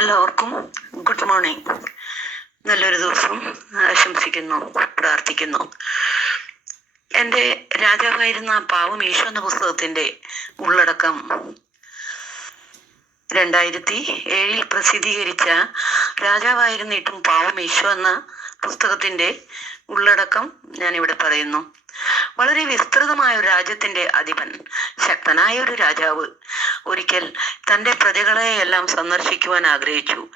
എല്ലാവർക്കും good morning. നല്ലൊരു ദിവസം ആശംസിക്കുന്നു പ്രാർത്ഥിക്കുന്നു. എന്റെ രാജാവായിരുന്ന പാവം ഈശോ എന്ന പുസ്തകത്തിന്റെ ഉള്ളടക്കം രണ്ടായിരത്തി ഏഴിൽ പ്രസിദ്ധീകരിച്ച രാജാവായിരുന്നിട്ടും പാവം ഈശോ എന്ന പുസ്തകത്തിന്റെ ഉള്ളടക്കം ഞാനിവിടെ പറയുന്നു. വളരെ വിസ്തൃതമായ ഒരു രാജ്യത്തിന്റെ അധിപൻ ശക്തനായ ഒരു രാജാവ്. ഒരിക്കൽ തന്റെ പ്രജകളെ എല്ലാം സന്ദർശിക്കുവാൻ ആഗ്രഹിച്ചു.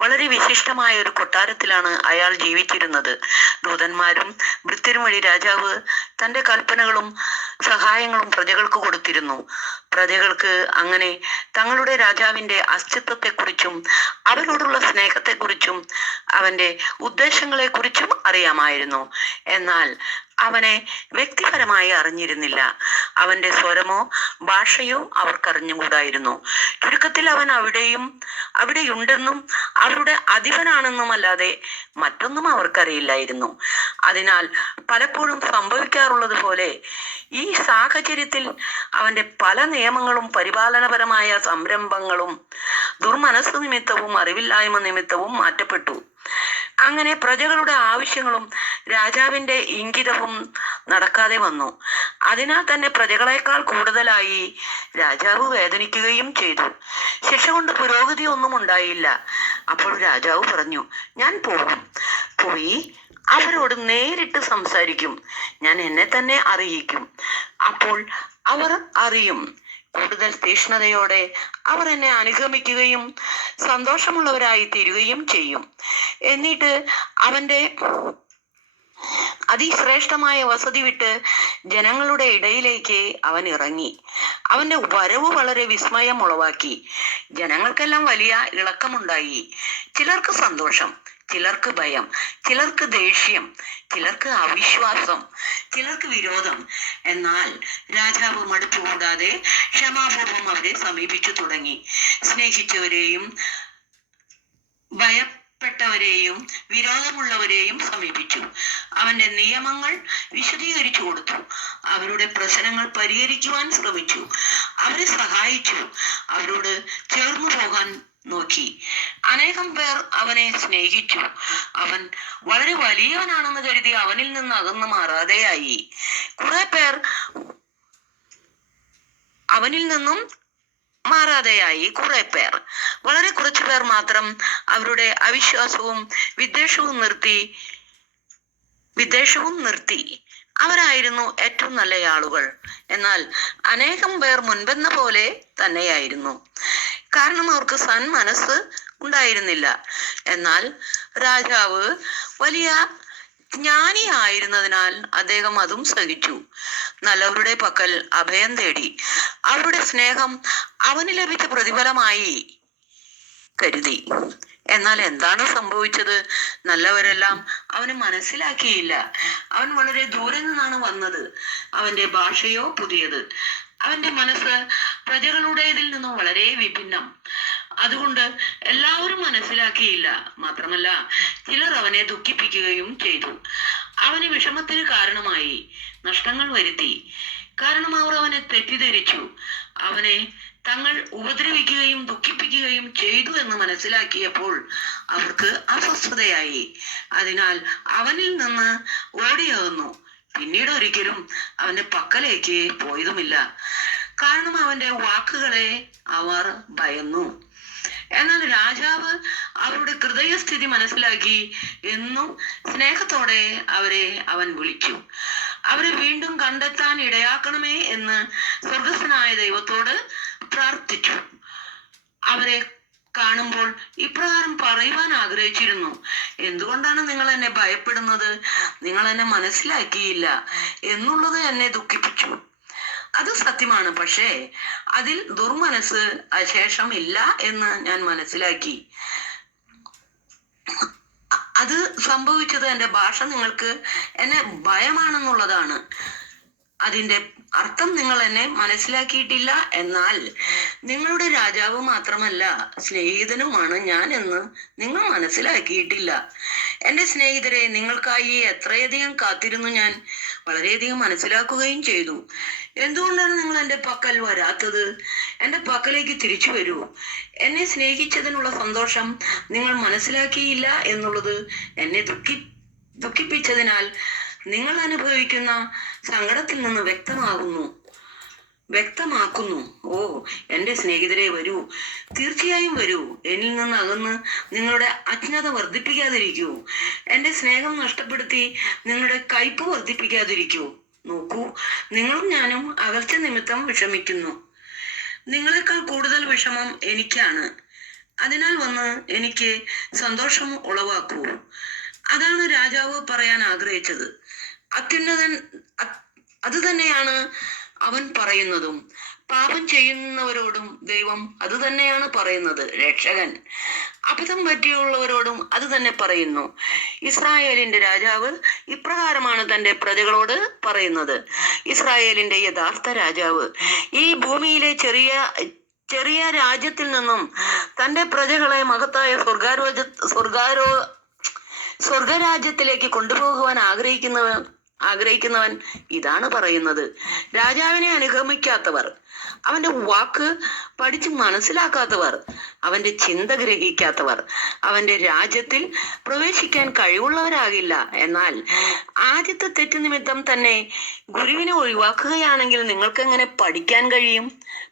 വളരെ വിശിഷ്ടമായ ഒരു കൊട്ടാരത്തിലാണ് അയാൾ ജീവിച്ചിരുന്നത്. ദൂതന്മാരും ഭൃത്യരും വഴി രാജാവ് തന്റെ കൽപ്പനകളും സഹായങ്ങളും പ്രജകൾക്ക് കൊടുത്തിരുന്നു. പ്രജകൾക്ക് അങ്ങനെ തങ്ങളുടെ രാജാവിന്റെ അസ്തിത്വത്തെക്കുറിച്ചും അവരോടുള്ള സ്നേഹത്തെക്കുറിച്ചും അവന്റെ ഉദ്ദേശങ്ങളെക്കുറിച്ചും അറിയാമായിരുന്നു. എന്നാൽ അവനെ വ്യക്തിപരമായി അറിഞ്ഞിരുന്നില്ല. അവന്റെ സ്വരമോ ഭാഷയോ അവർക്കറിഞ്ഞുകൂടായിരുന്നു. ചുരുക്കത്തിൽ അവൻ അവിടെയും അവിടെയുണ്ടെന്നും അവരുടെ അധിപനാണെന്നും അല്ലാതെ മറ്റൊന്നും അവർക്കറിയില്ലായിരുന്നു. അതിനാൽ പലപ്പോഴും സംഭവിക്കാറുള്ളത് പോലെ ഈ സാഹചര്യത്തിൽ അവന്റെ പല നിയമങ്ങളും പരിപാലനപരമായ സംരംഭങ്ങളും ദുർമനസ് നിമിത്തവും അറിവില്ലായ്മ നിമിത്തവും മാറ്റപ്പെട്ടു. അങ്ങനെ പ്രജകളുടെ ആവശ്യങ്ങളും രാജാവിന്റെ ഇംഗിതവും നടക്കാതെ വന്നു. അതിനാൽ തന്നെ പ്രജകളെക്കാൾ കൂടുതലായി രാജാവ് വേദനിക്കുകയും ചെയ്തു. ശിക്ഷ കൊണ്ട് പുരോഗതി ഒന്നും ഉണ്ടായില്ല. അപ്പോൾ രാജാവ് പറഞ്ഞു ഞാൻ പോകും പോയി അവരോട് നേരിട്ട് സംസാരിക്കും. ഞാൻ എന്നെ തന്നെ അറിയിക്കും. അപ്പോൾ അവർ അറിയും. കൂടുതൽ തീഷ്ണതയോടെ അവർ എന്നെ അനുഗമിക്കുകയും സന്തോഷമുള്ളവരായി തീരുകയും ചെയ്യും. എന്നിട്ട് അവന്റെ അതിശ്രേഷ്ഠമായ വസതി വിട്ട് ജനങ്ങളുടെ ഇടയിലേക്ക് അവൻ ഇറങ്ങി. അവന്റെ വരവ് വളരെ വിസ്മയം ഉളവാക്കി. ജനങ്ങൾക്കെല്ലാം വലിയ ഇളക്കമുണ്ടായി. ചിലർക്ക് സന്തോഷം ചിലർക്ക് ഭയം ചിലർക്ക് ദേഷ്യം ചിലർക്ക് അവിശ്വാസം ചിലർക്ക് വിരോധം. എന്നാൽ രാജാവ് മടുപ്പ് കൂടാതെ ക്ഷമാപൂർവം അവരെ സമീപിച്ചു തുടങ്ങി. സ്നേഹിച്ചവരെയും ഭയപ്പെട്ടവരെയും വിരോധമുള്ളവരെയും സമീപിച്ചു. അവന്റെ നിയമങ്ങൾ വിശദീകരിച്ചു കൊടുത്തു. അവരുടെ പ്രശ്നങ്ങൾ പരിഹരിക്കുവാൻ ശ്രമിച്ചു. അവരെ സഹായിച്ചു. അവരോട് ചേർന്നു പോകാൻ നോക്കി. അനേകം പേർ അവനെ സ്നേഹിച്ചു. അവൻ വളരെ വലിയവനാണെന്ന് കരുതി അവനിൽ നിന്ന് അകന്നു മാറാതെയായി. കുറെ പേർ അവനിൽ നിന്നും മാറാതെയായി കുറെ പേർ. വളരെ കുറച്ചു പേർ മാത്രം അവരുടെ അവിശ്വാസവും വിദ്വേഷവും നിർത്തി വിദ്വേഷവും നിർത്തി. അവരായിരുന്നു ഏറ്റവും നല്ല ആളുകൾ. എന്നാൽ അനേകം പേർ മുൻപെന്ന പോലെ തന്നെയായിരുന്നു. കാരണം അവർക്ക് സൻ മനസ്സ് ഉണ്ടായിരുന്നില്ല. എന്നാൽ രാജാവ് വലിയ ജ്ഞാനിയായിരുന്നതിനാൽ അദ്ദേഹം അതും സഹിച്ചു. നല്ലവരുടെ പക്കൽ അഭയം തേടി. അവരുടെ സ്നേഹം അവന് ലഭിച്ച പ്രതിഫലമായി കരുതി. എന്നാൽ എന്താണ് സംഭവിച്ചത്? നല്ലവരെല്ലാം അവന് മനസ്സിലാക്കിയില്ല. അവൻ വളരെ ദൂരെ നിന്നാണ് വന്നത്. അവന്റെ ഭാഷയോ പുതിയത്. അവന്റെ മനസ്സ് പ്രജകളുടേതിൽ നിന്നും വളരെ വിഭിന്നം. അതുകൊണ്ട് എല്ലാവരും മനസ്സിലാക്കിയില്ല. മാത്രമല്ല ചിലർ അവനെ ദുഃഖിപ്പിക്കുകയും ചെയ്തു. അവന് വിഷമത്തിന് കാരണമായി നഷ്ടങ്ങൾ വരുത്തി. കാരണം അവർ അവനെ തെറ്റിദ്ധരിച്ചു. അവനെ തങ്ങൾ ഉപദ്രവിക്കുകയും ദുഃഖിപ്പിക്കുകയും ചെയ്തു എന്ന് മനസ്സിലാക്കിയപ്പോൾ അവർക്ക് അസ്വസ്ഥതയായി. അതിനാൽ അവനിൽ നിന്ന് ഓടിയകുന്നു. പിന്നീട് ഒരിക്കലും അവന്റെ പക്കലേക്ക് പോയതുമില്ല. കാരണം അവന്റെ വാക്കുകളെ അവർ ഭയന്നു. എന്നാൽ രാജാവ് അവരുടെ ഹൃദയസ്ഥിതി മനസ്സിലാക്കി എന്നും സ്നേഹത്തോടെ അവരെ അവൻ വിളിച്ചു. അവരെ വീണ്ടും കണ്ടെത്താൻ ഇടയാക്കണമേ എന്ന് സ്വർഗസ്വനായ ദൈവത്തോട് പ്രാർത്ഥിച്ചു. അവരെ കാണുമ്പോൾ ഇപ്രകാരം പറയുവാൻ ആഗ്രഹിച്ചിരുന്നു. എന്തുകൊണ്ടാണ് നിങ്ങൾ എന്നെ ഭയപ്പെടുന്നത്? നിങ്ങൾ എന്നെ മനസ്സിലാക്കിയില്ല. എന്നുള്ളത് എന്നെ ദുഃഖിപ്പിച്ചു. അത് സത്യമാണ്. പക്ഷേ അതിൽ ദുർമനസ് ശേഷം ഇല്ല എന്ന് ഞാൻ മനസ്സിലാക്കി. അത് സംഭവിച്ചത് എന്റെ ഭാഷ നിങ്ങൾക്ക് എന്നെ ഭയമാണെന്നുള്ളതാണ്. അതിന്റെ അർത്ഥം നിങ്ങൾ എന്നെ മനസ്സിലാക്കിയിട്ടില്ല. എന്നാൽ നിങ്ങളുടെ രാജാവ് മാത്രമല്ല സ്നേഹിതനുമാണ് ഞാൻ എന്ന് നിങ്ങൾ മനസ്സിലാക്കിയിട്ടില്ല. എന്റെ സ്നേഹിതരെ നിങ്ങൾക്കായി എത്രയധികം കാത്തിരുന്നു ഞാൻ വളരെയധികം മനസ്സിലാക്കുകയും ചെയ്തു. എന്തുകൊണ്ടാണ് നിങ്ങൾ എന്റെ പക്കൽ വരാത്തത്? എന്റെ പക്കലേക്ക് തിരിച്ചു വരൂ. എന്നെ സ്നേഹിച്ചതിനുള്ള സന്തോഷം നിങ്ങൾ മനസ്സിലാക്കിയില്ല എന്നുള്ളത് എന്നെ ദുഃഖി ദുഃഖിപ്പിച്ചതിനാൽ നിങ്ങൾ അനുഭവിക്കുന്ന സങ്കടത്തിൽ നിന്ന് വ്യക്തമാകുന്നു. വ്യക്തമാക്കുന്നു. ഓ എന്റെ സ്നേഹിതരെ വരൂ. തീർച്ചയായും വരൂ. എന്നിൽ നിന്ന് അകന്ന് നിങ്ങളുടെ അജ്ഞത വർദ്ധിപ്പിക്കാതിരിക്കൂ. എന്റെ സ്നേഹം നഷ്ടപ്പെടുത്തി നിങ്ങളുടെ കയ്പ് വർദ്ധിപ്പിക്കാതിരിക്കൂ. നോക്കൂ നിങ്ങളും ഞാനും അകൽച്ച നിമിത്തം വിഷമിക്കുന്നു. നിങ്ങളെക്കാൾ കൂടുതൽ വിഷമം എനിക്കാണ്. അതിനാൽ വന്ന് എനിക്ക് സന്തോഷം ഉളവാക്കൂ. അതാണ് രാജാവ് പറയാൻ ആഗ്രഹിച്ചത്. അത്യുന്നതൻ അത് തന്നെയാണ് അവൻ പറയുന്നതും. പാപം ചെയ്യുന്നവരോടും ദൈവം അത് തന്നെയാണ് പറയുന്നത് രക്ഷകൻ. അബദ്ധം പറ്റിയുള്ളവരോടും അത് തന്നെ പറയുന്നു. ഇസ്രായേലിന്റെ രാജാവ് ഇപ്രകാരമാണ് തന്റെ പ്രജകളോട് പറയുന്നത്. ഇസ്രായേലിന്റെ യഥാർത്ഥ രാജാവ് ഈ ഭൂമിയിലെ ചെറിയ ചെറിയ രാജ്യത്തിൽ നിന്നും തന്റെ പ്രജകളെ മഹത്തായ സ്വർഗാരോജ സ്വർഗാരോ സ്വർഗരാജ്യത്തിലേക്ക് കൊണ്ടുപോകുവാൻ ആഗ്രഹിക്കുന്നവൻ ആഗ്രഹിക്കുന്നവൻ ഇതാണ് പറയുന്നത്. രാജാവിനെ അനുഗമിക്കാത്തവർ അവന്റെ വാക്ക് പഠിച്ച് മനസ്സിലാക്കാത്തവർ അവന്റെ ചിന്ത ഗ്രഹിക്കാത്തവർ അവന്റെ രാജ്യത്തിൽ പ്രവേശിക്കാൻ കഴിവുള്ളവരാകില്ല. എന്നാൽ ആദ്യത്തെ തെറ്റ് നിമിത്തം തന്നെ ഗുരുവിനെ ഒഴിവാക്കുകയാണെങ്കിൽ നിങ്ങൾക്ക് എങ്ങനെ പഠിക്കാൻ കഴിയും?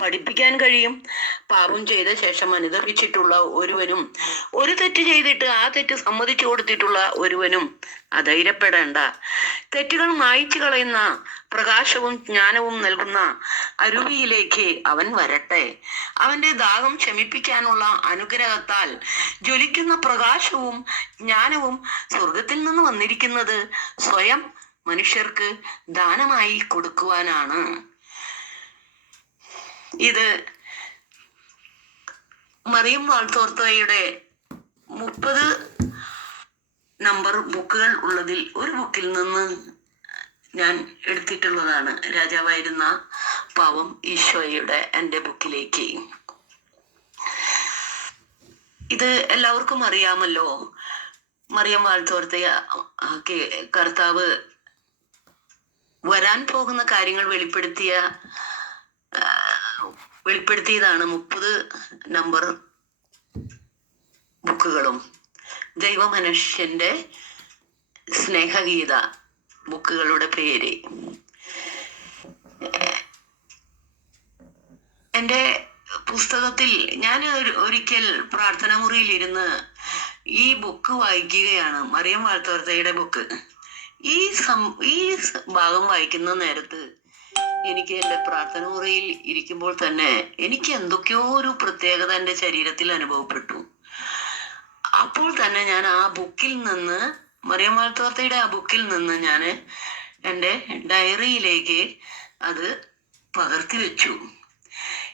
പഠിപ്പിക്കാൻ കഴിയും. പാപം ചെയ്ത ശേഷം അനുദപിച്ചിട്ടുള്ള ഒരുവനും ഒരു തെറ്റ് ചെയ്തിട്ട് ആ തെറ്റ് സമ്മതിച്ചു കൊടുത്തിട്ടുള്ള ഒരുവനും അധൈര്യപ്പെടേണ്ട. തെറ്റുകൾ മായിച്ചു കളയുന്ന പ്രകാശവും ജ്ഞാനവും നൽകുന്ന അരുവിയിലേക്ക് അവൻ വരട്ടെ. അവന്റെ ദാഹം ക്ഷമിപ്പിക്കാനുള്ള അനുഗ്രഹത്താൽ ജ്വലിക്കുന്ന പ്രകാശവും ജ്ഞാനവും സ്വർഗത്തിൽ നിന്ന് വന്നിരിക്കുന്നത് സ്വയം മനുഷ്യർക്ക് ദാനമായി കൊടുക്കുവാനാണ്. ഇത് മറിയം വാൾത്തോർത്തയുടെ മുപ്പത് നമ്പർ ബുക്കുകൾ ഉള്ളതിൽ ഒരു ബുക്കിൽ നിന്ന് ഞാൻ എടുത്തിട്ടുള്ളതാണ്. രാജാവായിരുന്ന പാവം ഈശോയുടെ എന്റെ ബുക്കിലേക്ക്. ഇത് എല്ലാവർക്കും അറിയാമല്ലോ. മറിയം വാഴ്ത്തോർത്തയ കർത്താവ് വരാൻ പോകുന്ന കാര്യങ്ങൾ വെളിപ്പെടുത്തിയ വെളിപ്പെടുത്തിയതാണ് മുപ്പത് നമ്പർ ബുക്കുകളും. ദൈവമനുഷ്യന്റെ സ്നേഹഗീത ബുക്കുകളുടെ പേര്. എന്റെ പുസ്തകത്തിൽ ഞാൻ ഒരു- ഒരിക്കൽ പ്രാർത്ഥന മുറിയിൽ ഇരുന്ന് ഈ ബുക്ക് വായിക്കുകയാണ്. മറിയം വാഴ്ത്തോർത്തയുടെ ബുക്ക്. ഈ സം ഈ ഭാഗം വായിക്കുന്ന നേരത്ത് എനിക്ക് എന്റെ പ്രാർത്ഥന മുറിയിൽ ഇരിക്കുമ്പോൾ തന്നെ എനിക്ക് എന്തൊക്കെയോ ഒരു പ്രത്യേകത എന്റെ ശരീരത്തിൽ അനുഭവപ്പെട്ടു. അപ്പോൾ തന്നെ ഞാൻ ആ ബുക്കിൽ നിന്ന് മറിയം വാഴ്ത്തോർത്തയുടെ ആ ബുക്കിൽ നിന്ന് ഞാൻ എന്റെ ഡയറിയിലേക്ക് അത് പകർത്തി വെച്ചു.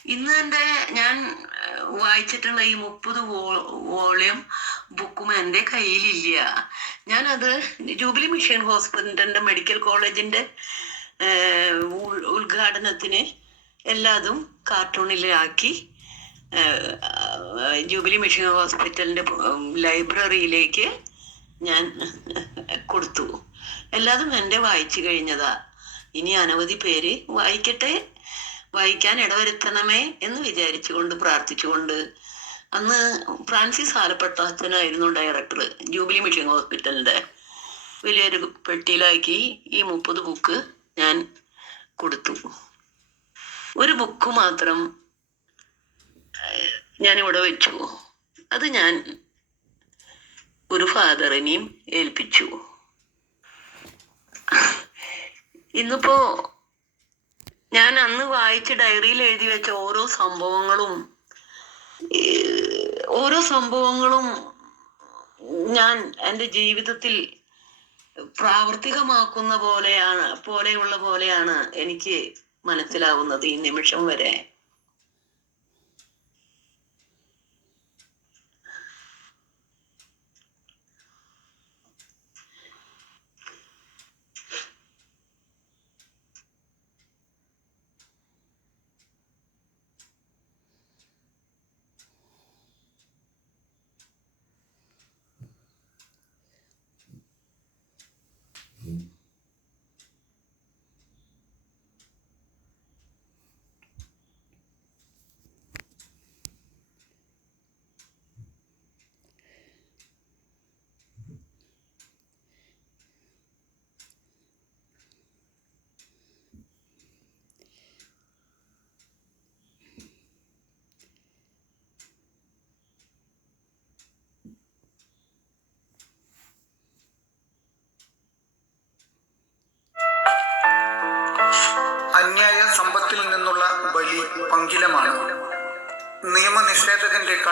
ഇന്ന് എന്റെ ഞാൻ വായിച്ചിട്ടുള്ള ഈ മുപ്പത് വോളിയം ബുക്കും എന്റെ കയ്യിലില്ല. ഞാനത് ജൂബിലി മിഷൻ ഹോസ്പിറ്റലിന്റെ മെഡിക്കൽ കോളേജിന്റെ ഉദ്ഘാടനത്തിന് എല്ലാതും കാർട്ടൂണിലാക്കി ജൂബിലി മിഷൻ ഹോസ്പിറ്റലിന്റെ ലൈബ്രറിയിലേക്ക് ഞാൻ കൊടുത്തു. എല്ലാതും എന്റെ വായിച്ചു കഴിഞ്ഞതാ. ഇനി അനവധി പേര് വായിക്കട്ടെ വായിക്കാൻ ഇടവരുത്തണമേ എന്ന് വിചാരിച്ചുകൊണ്ട് പ്രാർത്ഥിച്ചുകൊണ്ട് അന്ന് ഫ്രാൻസിസ് ആലപ്പെട്ട അച്ഛനായിരുന്നു ഡയറക്ടർ ജൂബിലി മിഷൻ ഹോസ്പിറ്റലിന്റെ വലിയൊരു പെട്ടിയിലാക്കി ഈ മുപ്പത് ബുക്ക് ഞാൻ കൊടുത്തു. ഒരു ബുക്ക് മാത്രം ഞാനിവിടെ വെച്ചു. അത് ഞാൻ ഒരു ഫാദറിനെയും ഏൽപ്പിച്ചു. ഇന്നിപ്പോ ഞാൻ അന്ന് വായിച്ച ഡയറിയിൽ എഴുതി വെച്ച ഓരോ സംഭവങ്ങളും ഓരോ സംഭവങ്ങളും ഞാൻ എന്റെ ജീവിതത്തിൽ പ്രാവർത്തികമാക്കുന്ന പോലെയാണ് പോലെയുള്ള പോലെയാണ് എനിക്ക് മനസ്സിലാവുന്നത് ഈ നിമിഷം വരെ.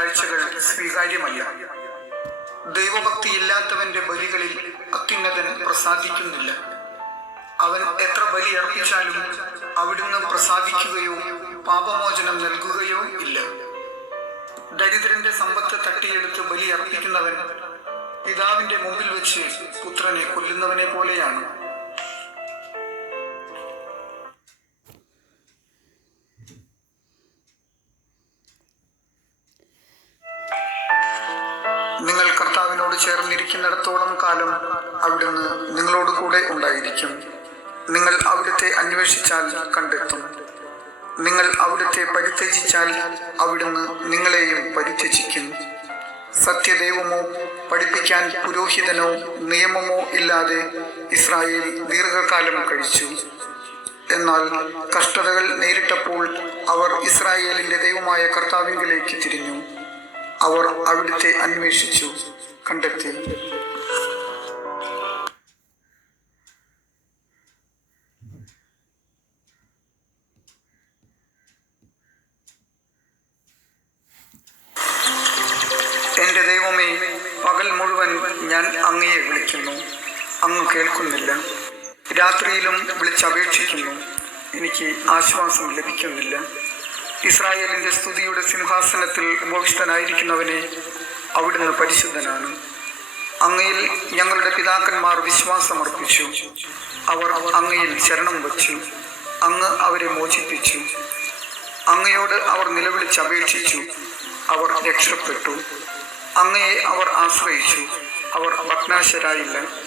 കാഴ്ചകൾ സ്വീകാര്യമല്ല. ദൈവഭക്തി ഇല്ലാത്തവന്റെ ബലികളിൽ അത്യുന്നതൻ പ്രസാദിക്കുന്നില്ല. അവൻ എത്ര ബലി അർപ്പിച്ചാലും അവിടുന്ന് പ്രസാദിക്കുകയോ പാപമോചനം നൽകുകയോ ഇല്ല. ദരിദ്രന്റെ സമ്പത്ത് തട്ടിയെടുത്ത് ബലി അർപ്പിക്കുന്നവൻ പിതാവിന്റെ മുമ്പിൽ വെച്ച് പുത്രനെ കൊല്ലുന്നവനെ പോലെയാണ്. അവിടുത്തെ അന്വേഷിച്ചാൽ കണ്ടെത്തും. നിങ്ങൾ അവിടുത്തെ പരിത്യജിച്ചാൽ അവിടുന്ന് നിങ്ങളെയും പരിത്യജിക്കും. സത്യദൈവമോ പഠിപ്പിക്കാൻ പുരോഹിതനോ നിയമമോ ഇല്ലാതെ ഇസ്രായേൽ ദീർഘകാലം കഴിച്ചു. എന്നാൽ കഷ്ടതകൾ നേരിട്ടപ്പോൾ അവർ ഇസ്രായേലിന്റെ ദൈവമായ കർത്താവിംഗിലേക്ക് തിരിഞ്ഞു. അവർ അവിടുത്തെ അന്വേഷിച്ചു കണ്ടെത്തി. അങ്ങ് കേൾക്കുന്നില്ല. രാത്രിയിലും വിളിച്ചപേക്ഷിക്കുന്നു. എനിക്ക് ആശ്വാസം ലഭിക്കുന്നില്ല. ഇസ്രായേലിന്റെ സ്തുതിയുടെ സിംഹാസനത്തിൽ ഉപവിഷ്ടനായിരിക്കുന്നവനെ അവിടുന്ന് പരിശുദ്ധനാണ്. അങ്ങയിൽ ഞങ്ങളുടെ പിതാക്കന്മാർ വിശ്വാസമർപ്പിച്ചു. അവർ അങ്ങയിൽ ശരണം വച്ചു. അങ്ങ് അവരെ മോചിപ്പിച്ചു. അങ്ങയോട് അവർ നിലവിളിച്ച് അപേക്ഷിച്ചു അവർ രക്ഷപ്പെട്ടു. അങ്ങയെ അവർ ആശ്രയിച്ചു. അവർ ഭഗ്നാശരായില്ല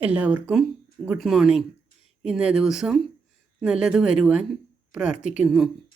എല്ലാവർക്കും ഗുഡ് മോർണിംഗ്. ഇന്നേ ദിവസം നല്ലത് വരുവാൻ പ്രാർത്ഥിക്കുന്നു.